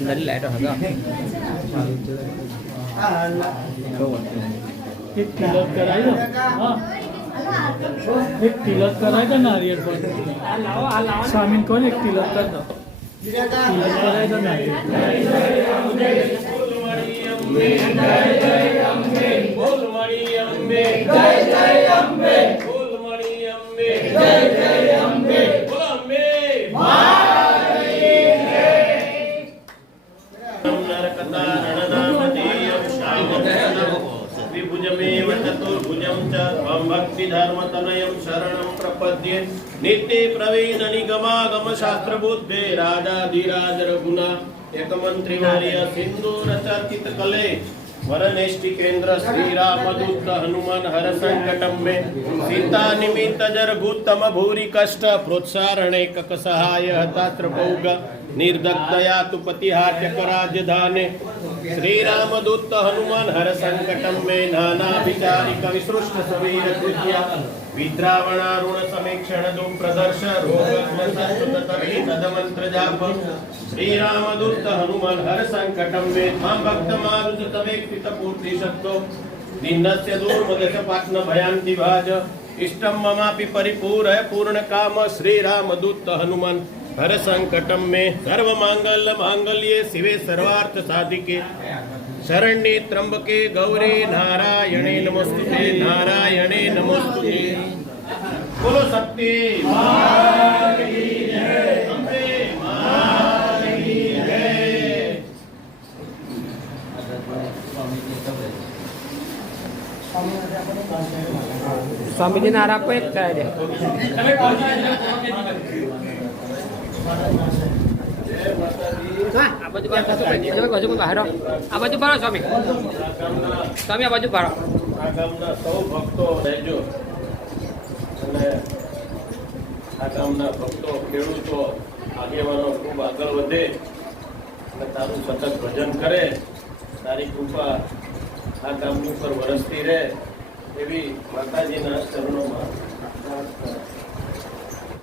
đánh lẹ rồi hả એક તિલક કરાય દો એક તિલક કરાય દો નારિયેળ પર સ્વામી કોને એક તિલક કર દો વિભુજમેવ ચતુર્ભુજમ ચ ત્વં ભક્તિધર્મતનયં शरणं प्रपद्ये નિત્યે પ્રવીણ નિગમાગમ શાસ્ત્ર બુદ્ધે રાજાધિરાજ રઘુના એકમંત્રીવાર્ય સિંદૂર ચર્ચિત કલે વરનેષ્ટિ કેન્દ્ર શ્રી રામદૂત હનુમાન હર સંકટમ મે સીતા નિમિત્ત જર ભૂતમ ભૂરી કષ્ટ પ્રોત્સારણે કક સહાય હતાત્ર પૌગ નિર્દગ્ધયા તુ પતિહાટ્ય પરાજધાને શ્રી રામદૂત હનુમાન હર સંકટમ મે નાના વિચારિક વિસૃષ્ટ સવીર કૃત્યા વિદ્રાવણારુણ સમીક્ષણ દુઃખ પ્રદર્શ રોગ તદમંત્ર જાપ શ્રી રામદૂત હનુમાન હર સંકટમ મે મા ભક્ત મારુત તવે કૃત પૂર્તિ શક્તો દિનસ્ય દુર્મદશ પાક્ન ભયાંતિ ભાજ ઇષ્ટમ મમાપि પરિપૂરય પૂર્ણ હર સંકટમ મે સર્વ માંગલ માંગલ્યે શિવે સર્વાર્થ સાધિકે શરણ્ય ત્રંબકે ગૌરે નારાયણે નમસ્તુતે નારાયણે નમસ્તુતે બોલો જય. સ્વામીજીને હાર એક થાય આ ગામના સૌ ભક્તો રહેજો. અને આ ગામના ભક્તો ખેડૂતો આગેવાનો ખૂબ આગળ વધે અને તારું સતત ભજન કરે તારી કૃપા આ ગામની ઉપર વરસતી રહે એવી માતાજીના ચરણોમાં